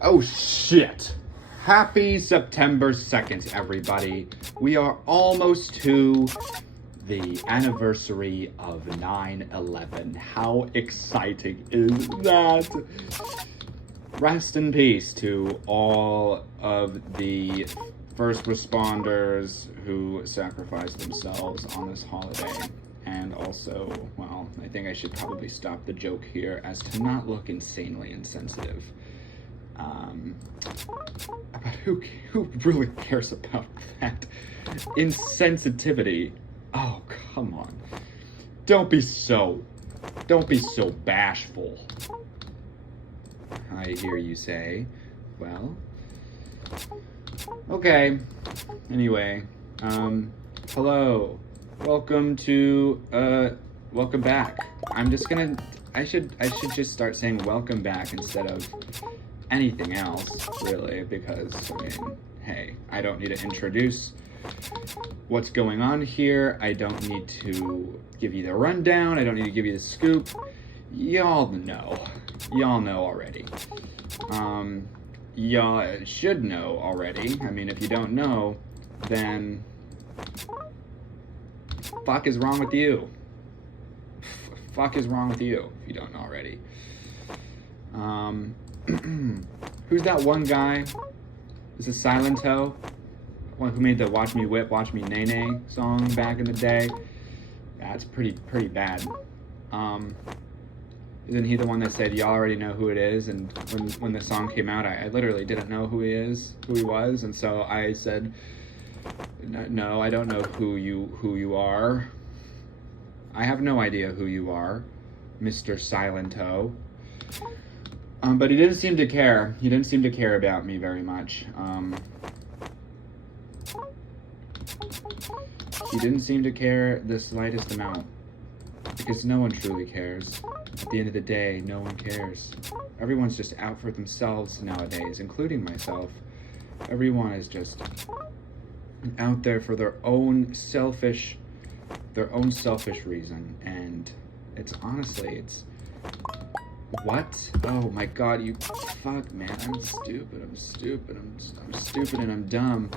Oh shit! Happy September 2nd, everybody. We are almost to the anniversary of 9/11. How exciting is that? Rest in peace to all of the first responders who sacrificed themselves on this holiday. And also, well, I think I should probably stop the joke here as to not look insanely insensitive. But who really cares about that? Insensitivity. Oh, come on. Don't be so bashful. I hear you say. Well, okay. Anyway, hello. Welcome back. I should just start saying welcome back instead of anything else, really, because, I mean, hey, I don't need to introduce what's going on here. I don't need to give you the rundown. I don't need to give you the scoop. Y'all know already. Y'all should know already. I mean, if you don't know, then fuck is wrong with you. Fuck is wrong with you if you don't know already. Who's that one guy? Is it Silento? One who made the "Watch Me Whip, Watch Me Nay Nay" song back in the day? That's pretty bad. Isn't he the one that said y'all already know who it is? And when the song came out, I literally didn't know who he was, and so I said, no, I don't know who you are. I have no idea who you are, Mr. Silento. But he didn't seem to care. He didn't seem to care about me very much. He didn't seem to care the slightest amount. Because no one truly cares. At the end of the day, no one cares. Everyone's just out for themselves nowadays, including myself. Everyone is just out there for their own selfish reason. And it's honestly, what? Oh my god, you fuck, man. I'm stupid and I'm dumb.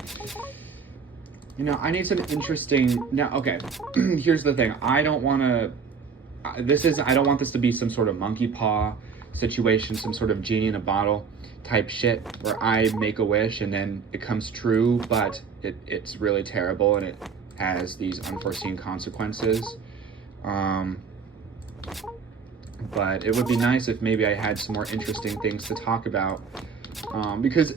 You know, I need some interesting... Now, okay, here's the thing. I don't want this to be some sort of monkey paw situation, some sort of genie in a bottle type shit where I make a wish and then it comes true, but it's really terrible and it has these unforeseen consequences. But it would be nice if maybe I had some more interesting things to talk about, because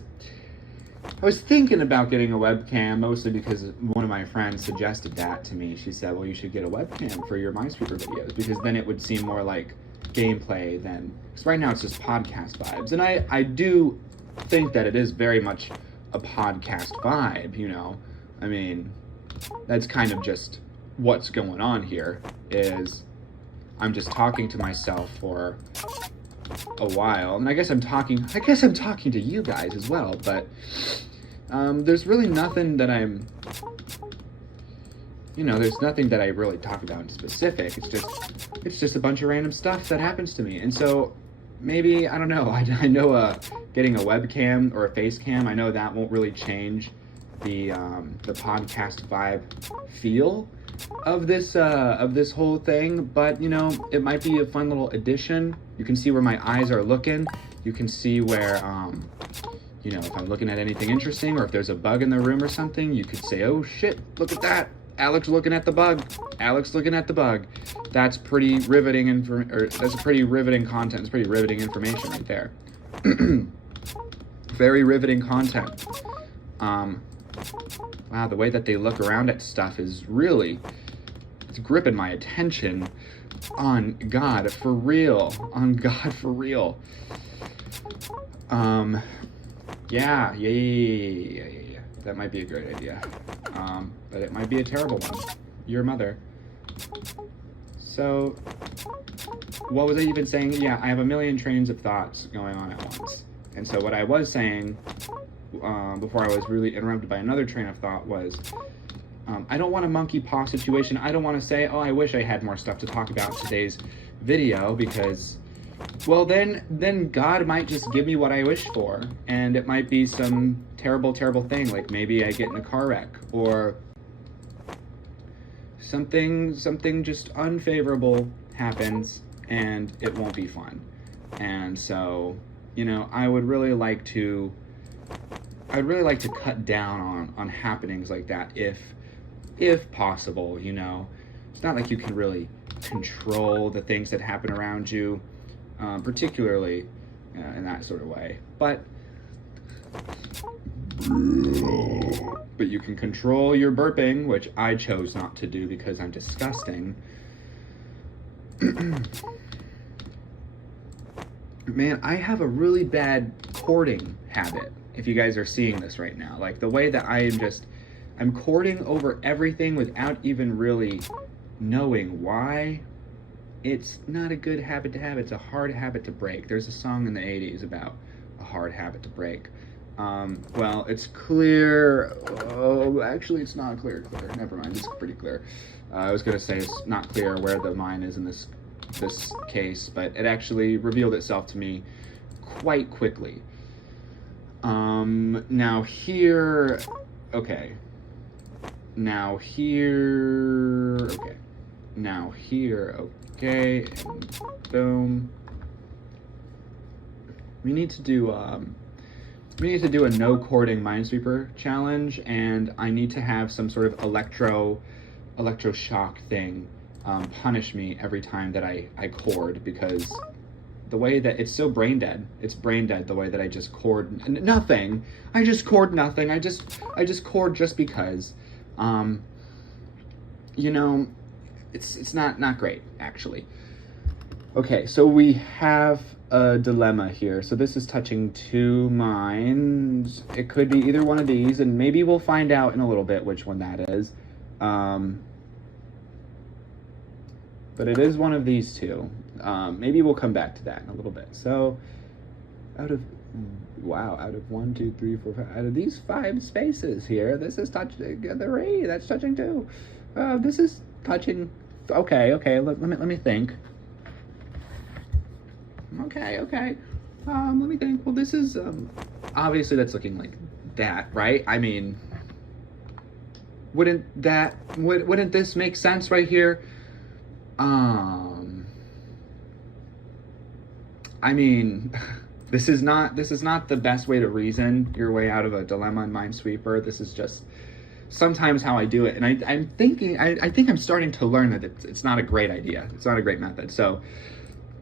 I was thinking about getting a webcam, mostly because one of my friends suggested that to me. She said, well, you should get a webcam for your Minesweeper videos, because then it would seem more like gameplay than... Because right now it's just podcast vibes. And I do think that it is very much a podcast vibe, you know? I mean, that's kind of just what's going on here, is I'm just talking to myself for a while, and I guess I'm talking to you guys as well, but there's really nothing that there's nothing that I really talk about in specific. It's just a bunch of random stuff that happens to me. And so maybe, I don't know, I know getting a webcam or a face cam, I know that won't really change the podcast vibe feel of this whole thing, but you know, it might be a fun little addition. You can see where my eyes are looking. You can see where you know, if I'm looking at anything interesting or if there's a bug in the room or something, you could say, oh shit, look at that, Alec's looking at the bug. That's pretty riveting that's pretty riveting content. It's pretty riveting information right there. Very riveting content. Wow, the way that they look around at stuff is really, it's gripping my attention. On God, for real. Yeah. That might be a great idea. But it might be a terrible one. Your mother. So, what was I even saying? Yeah, I have a million trains of thoughts going on at once. And so what I was saying, before I was really interrupted by another train of thought, was I don't want a monkey paw situation. I don't want to say, oh, I wish I had more stuff to talk about in today's video, because well, then God might just give me what I wish for, and it might be some terrible, terrible thing, like maybe I get in a car wreck, or something just unfavorable happens, and it won't be fun. And so, you know, I'd really like to cut down on happenings like that if possible, you know. It's not like you can really control the things that happen around you, particularly in that sort of way. But you can control your burping, which I chose not to do because I'm disgusting. Man, I have a really bad courting habit, if you guys are seeing this right now. Like, the way that I'm courting over everything without even really knowing why. It's not a good habit to have. It's a hard habit to break. There's a song in the 80s about a hard habit to break. Well, it's clear. Oh, actually, it's not clear. Never mind. It's pretty clear. I was going to say it's not clear where the mine is in this case, but it actually revealed itself to me quite quickly. Now here, okay. Now here, okay. Now here, okay. And boom. We need to do a no courting Minesweeper challenge, and I need to have some sort of electroshock thing punish me every time that I cord, because the way that it's so brain dead. It's brain dead the way that I just cord nothing. I just cord nothing. I just cord just because. You know, it's not great, actually. Okay, so we have a dilemma here. So this is touching two mines. It could be either one of these, and maybe we'll find out in a little bit which one that is. But it is one of these two. Maybe we'll come back to that in a little bit. So out of 1, 2, 3, 4, 5, out of these 5 spaces here, this is touching 3. That's touching 2. This is touching. Okay. Let me think. Okay. Let me think. Well, this is obviously that's looking like that, right? I mean, wouldn't this make sense right here? I mean, this is not the best way to reason your way out of a dilemma in Minesweeper. This is just sometimes how I do it, and I think I'm starting to learn that it's not a great idea. It's not a great method. So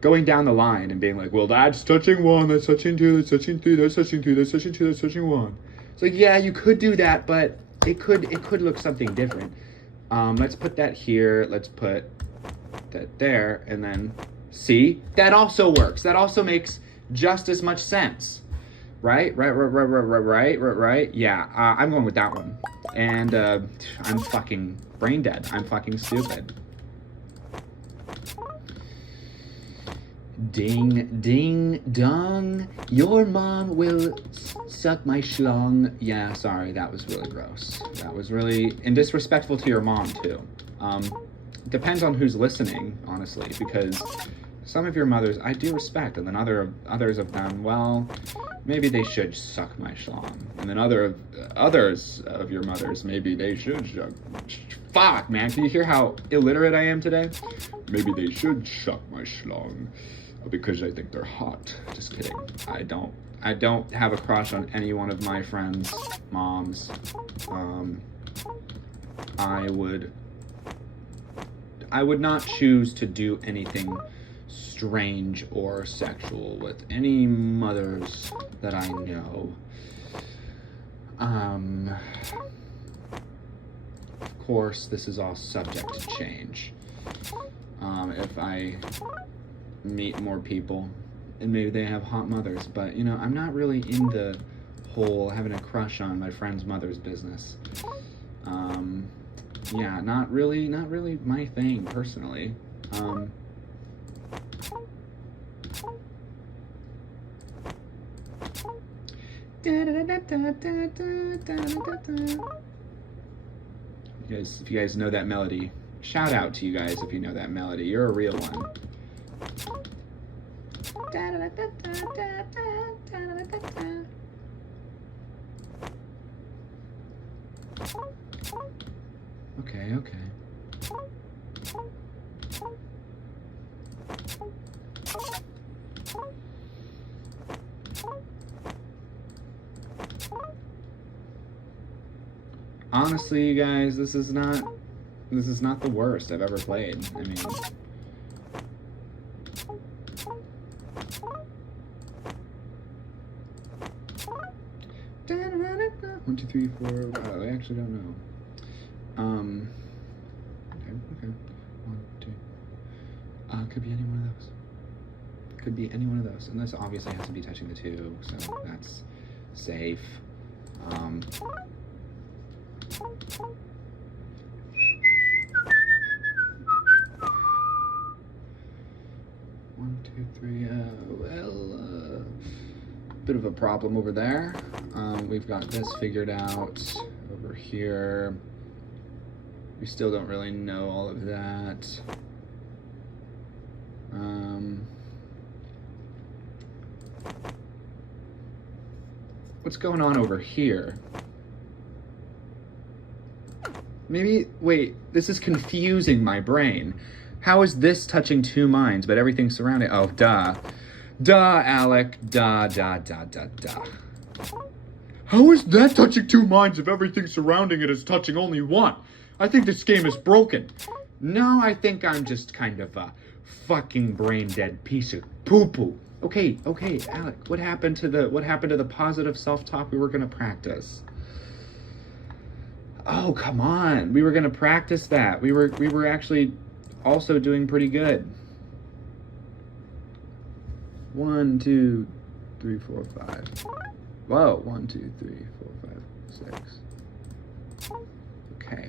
going down the line and being like, well, that's touching 1, that's touching 2, that's touching 3, that's touching 2, that's touching 2, that's touching 1. So yeah, you could do that, but it could look something different. Let's put that here. Let's put that there, and then see, that also works. That also makes just as much sense, right? Yeah, I'm going with that one. And I'm fucking brain dead. I'm fucking stupid. Ding, ding, dong. Your mom will suck my schlong. Yeah, sorry, that was really gross. That was really, and disrespectful to your mom, too. Depends on who's listening, honestly, because some of your mothers I do respect, and then others of them, well, maybe they should suck my schlong. And then others of your mothers, maybe they should suck. Fuck, man, can you hear how illiterate I am today? Maybe they should suck my schlong because I think they're hot. Just kidding. I don't have a crush on any one of my friends' moms. I would not choose to do anything strange or sexual with any mothers that I know. Of course, this is all subject to change. If I meet more people, and maybe they have hot mothers, but, you know, I'm not really in the whole having a crush on my friend's mother's business. Yeah, not really my thing, personally. If you guys know that melody, shout out to you guys if you know that melody. You're a real one. Okay, okay. Honestly, you guys, this is not the worst I've ever played. I mean, 1, 2, 3, 4. Wow, I actually don't know. Okay. 1, 2. Could be any one of those. Could be any one of those. And this obviously has to be touching the 2, so that's safe. 1, 2, 3. Well, bit of a problem over there. We've got this figured out over here. We still don't really know all of that. What's going on over here? Maybe, wait, this is confusing my brain. How is this touching 2 mines, but everything surrounding? Oh, duh. Duh, Alec. Duh. How is that touching 2 mines if everything surrounding it is touching only 1? I think this game is broken. No, I think I'm just kind of a fucking brain dead piece of poo-poo. Okay, Alec, what happened to the positive self-talk we were gonna practice? Oh, come on. We were gonna practice that. We were actually also doing pretty good. 1, 2, 3, 4, 5. Whoa, 1, 2, 3, 4, 5, 6. Okay.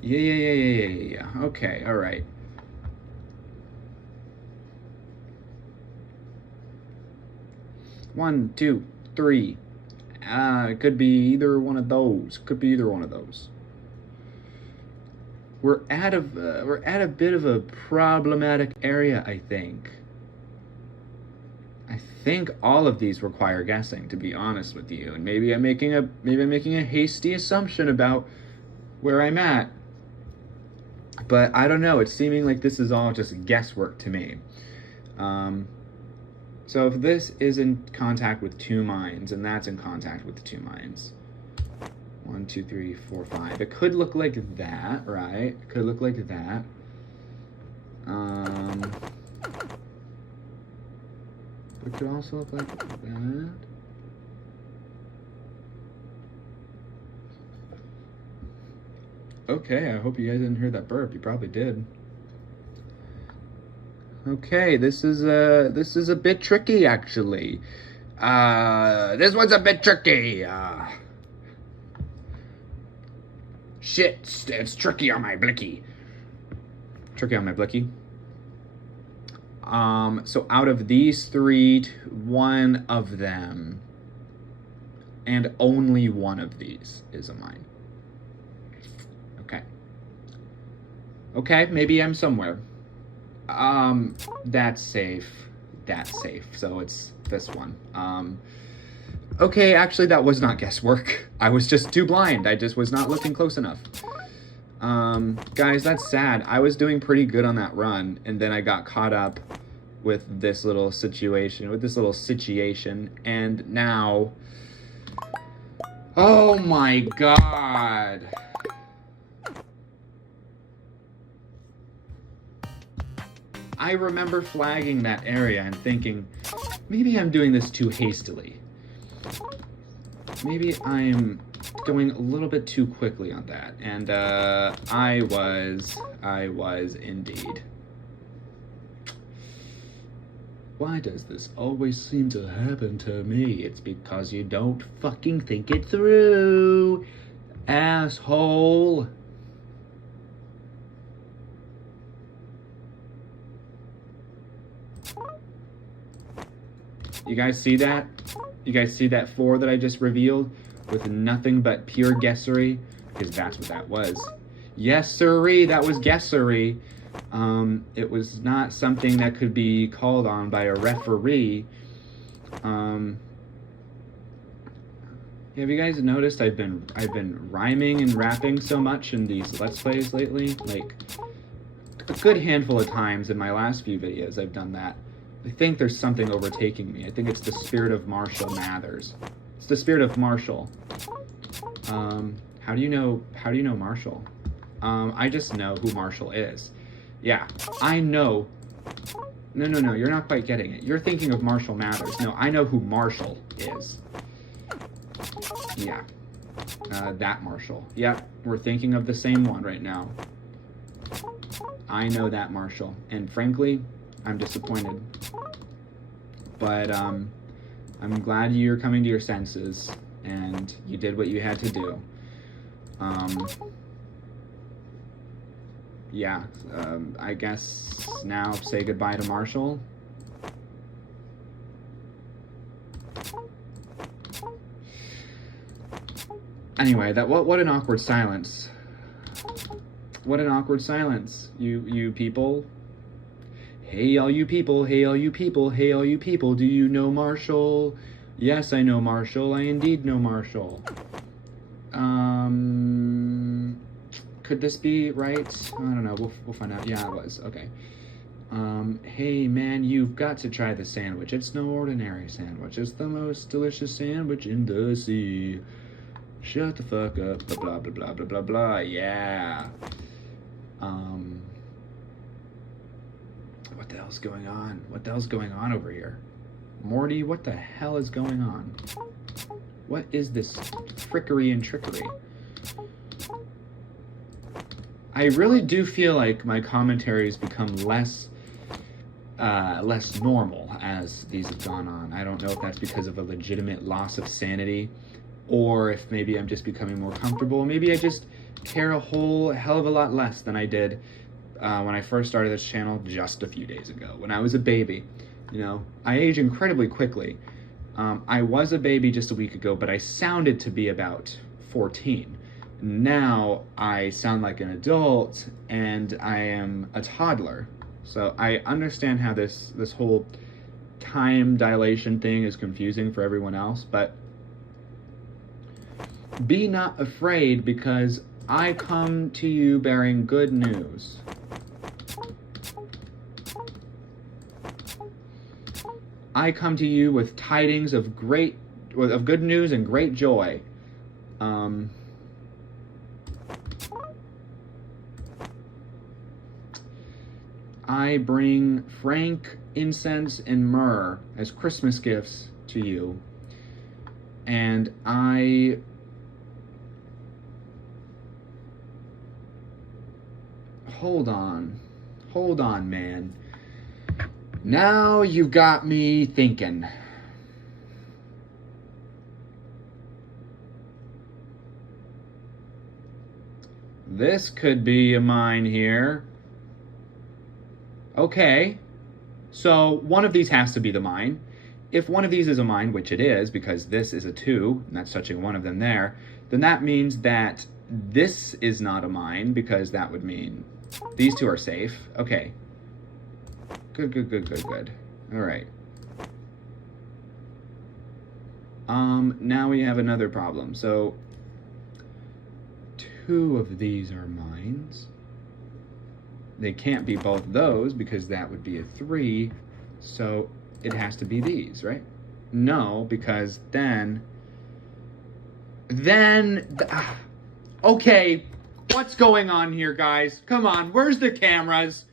Yeah. Okay, all right. One, 2, 3. It could be either one of those. We're at a bit of a problematic area, I think. I think all of these require guessing, to be honest with you. And maybe I'm making a hasty assumption about where I'm at. But I don't know. It's seeming like this is all just guesswork to me. So if this is in contact with 2 mines, and that's in contact with 2 mines. 1, 2, 3, 4, 5. It could look like that, right? It could look like that. It could also look like that. Okay, I hope you guys didn't hear that burp. You probably did. Okay, this is a bit tricky, actually. This one's a bit tricky. Shit, it's tricky on my blicky. So out of these 3, 1 of them, and only one of these is a mine. Okay, maybe I'm somewhere. That's safe. So it's this one. Okay, actually that was not guesswork. I was just too blind. I just was not looking close enough. Guys, that's sad. I was doing pretty good on that run, and then I got caught up with this little situation, and now... Oh my god! I remember flagging that area and thinking, maybe I'm doing this too hastily. Maybe I'm going a little bit too quickly on that. And I was indeed. Why does this always seem to happen to me? It's because you don't fucking think it through, asshole. You guys see that? You guys see that 4 that I just revealed with nothing but pure guessery? Because that's what that was. Yes, sirree, that was guessery. It was not something that could be called on by a referee. Have you guys noticed I've been rhyming and rapping so much in these Let's Plays lately? Like, a good handful of times in my last few videos I've done that. I think there's something overtaking me. I think it's the spirit of Marshall Mathers. It's the spirit of Marshall. How do you know Marshall? I just know who Marshall is. Yeah, I know. No, you're not quite getting it. You're thinking of Marshall Mathers. No, I know who Marshall is. Yeah, that Marshall. Yeah, we're thinking of the same one right now. I know that Marshall, and frankly, I'm disappointed. But I'm glad you're coming to your senses, and you did what you had to do. Yeah, I guess now say goodbye to Marshall. Anyway, what an awkward silence. What an awkward silence, you people. Hey, all you people, hey, all you people, hey, all you people, do you know Marshall? Yes, I know Marshall, I indeed know Marshall. Could this be right? I don't know, we'll find out. Yeah, it was, okay. Hey man, you've got to try the sandwich. It's no ordinary sandwich. It's the most delicious sandwich in the sea. Shut the fuck up, blah, blah, blah, blah, blah, blah, blah, yeah. What the hell's going on? What the hell's going on over here? Morty, what the hell is going on? What is this frickery and trickery? I really do feel like my commentaries become less normal as these have gone on. I don't know if that's because of a legitimate loss of sanity, or if maybe I'm just becoming more comfortable. Maybe I just care a whole hell of a lot less than I did when I first started this channel just a few days ago, when I was a baby. You know, I age incredibly quickly. I was a baby just a week ago, but I sounded to be about 14. Now I sound like an adult, and I am a toddler. So I understand how this whole time dilation thing is confusing for everyone else, but be not afraid, because I come to you bearing good news. I come to you with tidings of good news and great joy. I bring frank incense and myrrh as Christmas gifts to you, and hold on, man. Now you've got me thinking. This could be a mine here. Okay, so one of these has to be the mine. If one of these is a mine, which it is, because this is a 2, and that's touching one of them there, then that means that this is not a mine, because that would mean these 2 are safe. Okay. Good. All right. Now we have another problem. So 2 of these are mines. They can't be both those, because that would be a 3. So it has to be these, right? No, because then okay, what's going on here, guys? Come on, where's the cameras?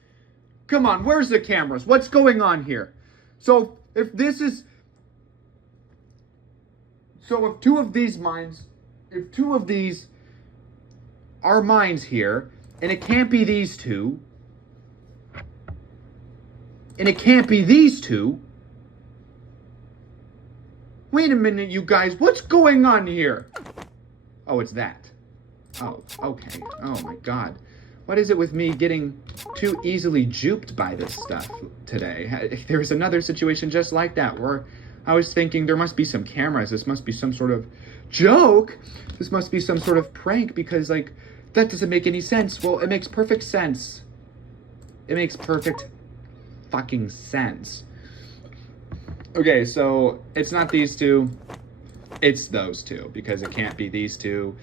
Come on, where's the cameras? What's going on here? So if 2 of these mines, if 2 of these are mines here, and it can't be these 2, and it can't be these 2. Wait a minute, you guys, what's going on here? Oh, it's that. Oh, okay. Oh my God. What is it with me getting too easily duped by this stuff today? If there was another situation just like that, where I was thinking there must be some cameras, this must be some sort of joke, this must be some sort of prank, because, like, that doesn't make any sense. Well, it makes perfect sense. It makes perfect fucking sense. Okay, so it's not these two. It's those two, because it can't be these two.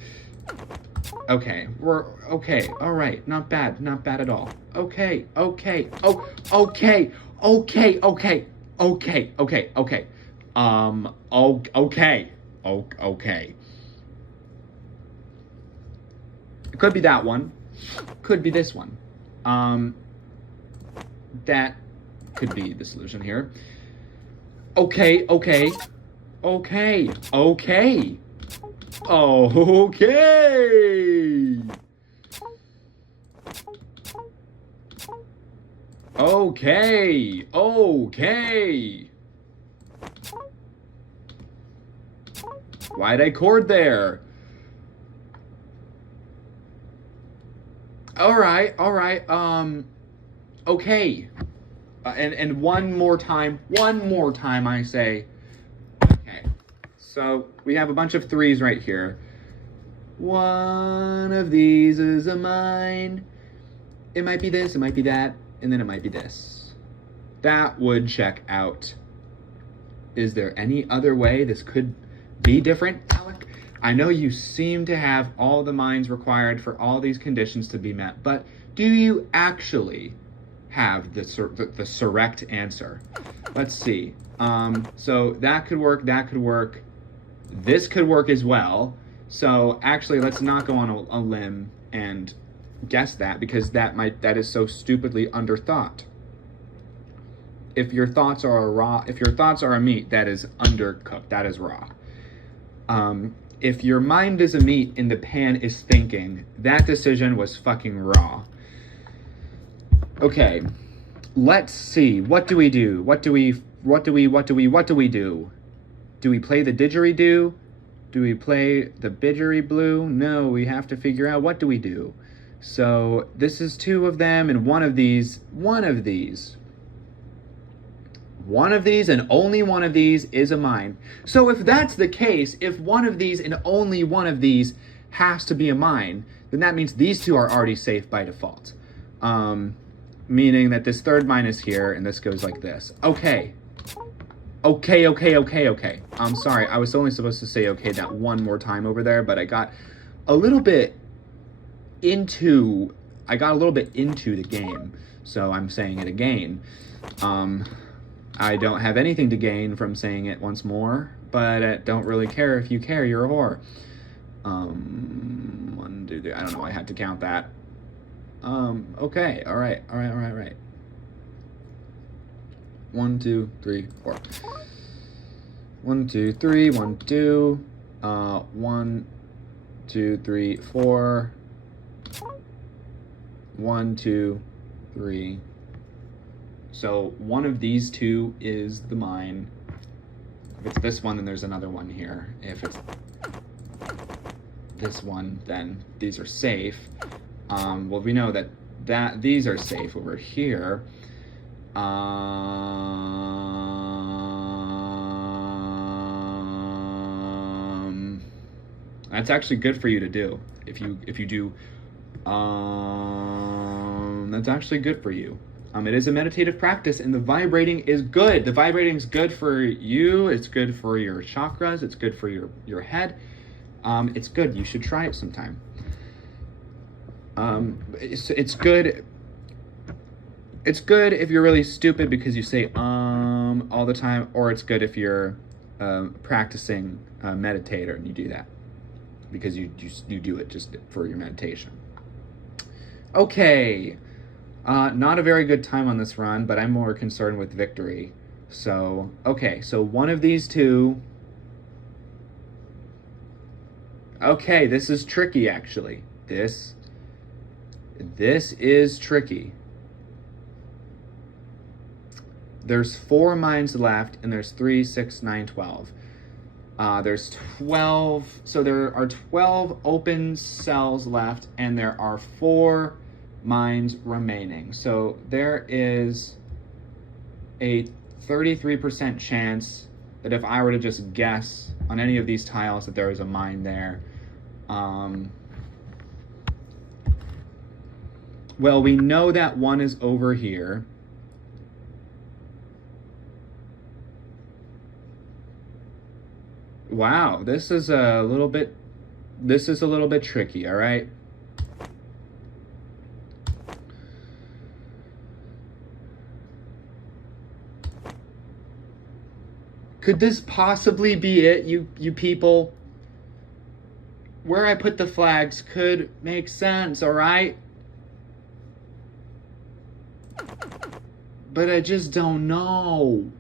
Okay, we're okay. All right, not bad at all. Okay. Okay. Okay. Okay. Okay. It could be that one. Could be this one. That could be the solution here. Okay. Okay. Okay. Okay. Okay. Okay. Why'd I chord there? All right. Okay. And one more time I say, okay. So we have a bunch of threes right here. One of these is a mine. It might be this, it might be that, and then it might be this. That would check out. Is there any other way this could be different, Alec? I know you seem to have all the mines required for all these conditions to be met, but do you actually have the correct answer? Let's see. So that could work, This could work as well. So actually, let's not go on a limb and guess that, because that is so stupidly underthought. If your thoughts are a meat, that is undercooked, that is raw. If your mind is a meat and the pan is thinking, that decision was fucking raw. Okay, let's see. What do we do? What do we do? Do we play the didgeridoo? Do we play the bidgery-blue? No, we have to figure out what do we do. So this is two of them, and one of these and only one of these is a mine. So if that's the case, if one of these and only one of these has to be a mine, then that means these two are already safe by default. Meaning that this third mine is here, and this goes like this. Okay. I'm sorry, I was only supposed to say okay that one more time over there, but I got a little bit into the game, so I'm saying it again. I don't have anything to gain from saying it once more, but I don't really care. If you care, you're a whore. 1, 2, 3, I don't know, I had to count that. Okay, all right. 1, 2, 3, 4. 1, 2, 3, 1, 2. 1, 2, 3, 4. 1, 2, 3. So one of these two is the mine. If it's this one, then there's another one here. If it's this one, then these are safe. Well, we know that these are safe over here. That's actually good for you to do. If you do, that's actually good for you. It is a meditative practice, and the vibrating is good. The vibrating is good for you. It's good for your chakras. It's good for your head. It's good. You should try it sometime. It's good. It's good if you're really stupid because you say all the time, or it's good if you're practicing meditator and you do that because you do it just for your meditation. Okay, not a very good time on this run, but I'm more concerned with victory. So okay, so one of these two. Okay, this is tricky actually. This is tricky. There's 4 mines left, and there's 3, 6, 9, 12. There's 12, so there are 12 open cells left, and there are 4 mines remaining. So there is a 33% chance that if I were to just guess on any of these tiles that there is a mine there. Well, we know that one is over here. Wow, this is a little bit tricky, all right? Could this possibly be it, you people? Where I put the flags could make sense, all right? But I just don't know.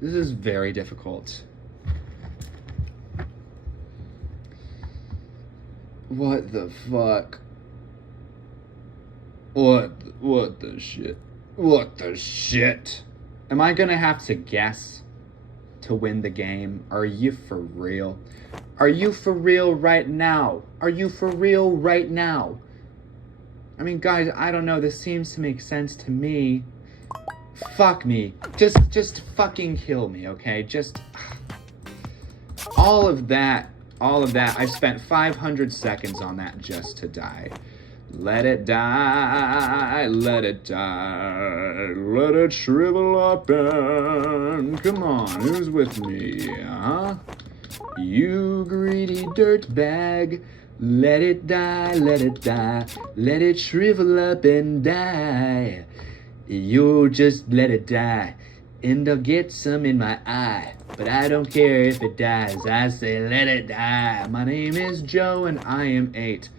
This is very difficult. What the fuck? What the shit? What the shit? Am I gonna have to guess to win the game? Are you for real? Are you for real right now? Are you for real right now? I mean, guys, I don't know. This seems to make sense to me. Fuck me. Just fucking kill me, okay? Just all of that. I've spent 500 seconds on that just to die. Let it die, let it die, let it shrivel up and come on, who's with me, huh? You greedy dirtbag, let it die, let it shrivel up and die. You just let it die, and I'll get some in my eye. But I don't care if it dies, I say let it die. My name is Joe and I am 8.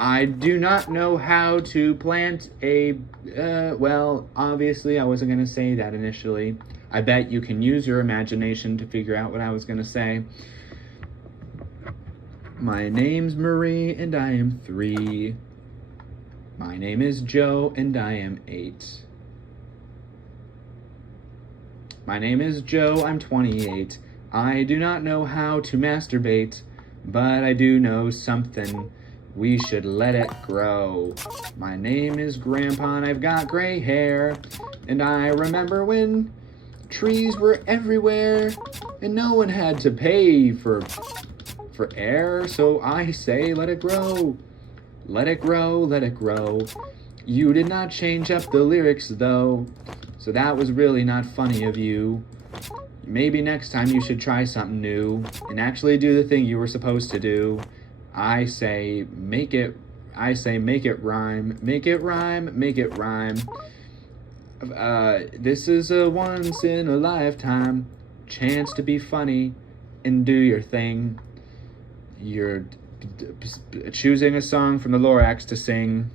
I do not know how to plant a, well, obviously I wasn't going to say that initially. I bet you can use your imagination to figure out what I was going to say. My name's Marie and I am 3. My name is Joe and I am 8. My name is Joe, I'm 28. I do not know how to masturbate, but I do know something. We should let it grow. My name is Grandpa and I've got gray hair. And I remember when trees were everywhere and no one had to pay for air. So I say let it grow. Let it grow, let it grow. You did not change up the lyrics though. So that was really not funny of you. Maybe next time you should try something new and actually do the thing you were supposed to do. I say make it rhyme. Make it rhyme, make it rhyme. This is a once in a lifetime chance to be funny and do your thing. You're choosing a song from the Lorax to sing.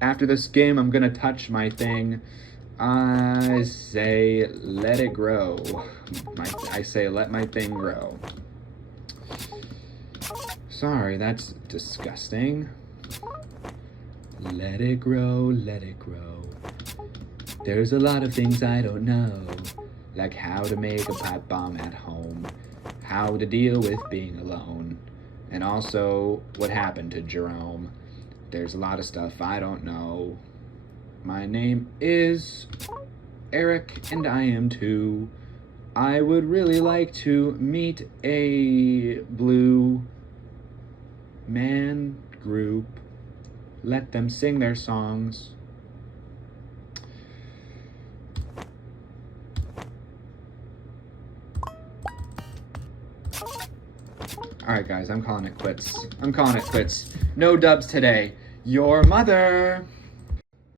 After this game, I'm gonna touch my thing. I say let it grow. I say let my thing grow. Sorry, that's disgusting. Let it grow, let it grow. There's a lot of things I don't know, like how to make a pipe bomb at home, how to deal with being alone, and also what happened to Jerome. There's a lot of stuff I don't know. My name is Eric, and I am 2. I would really like to meet a blue man group. Let them sing their songs. Alright guys, I'm calling it quits. No dubs today. Your mother!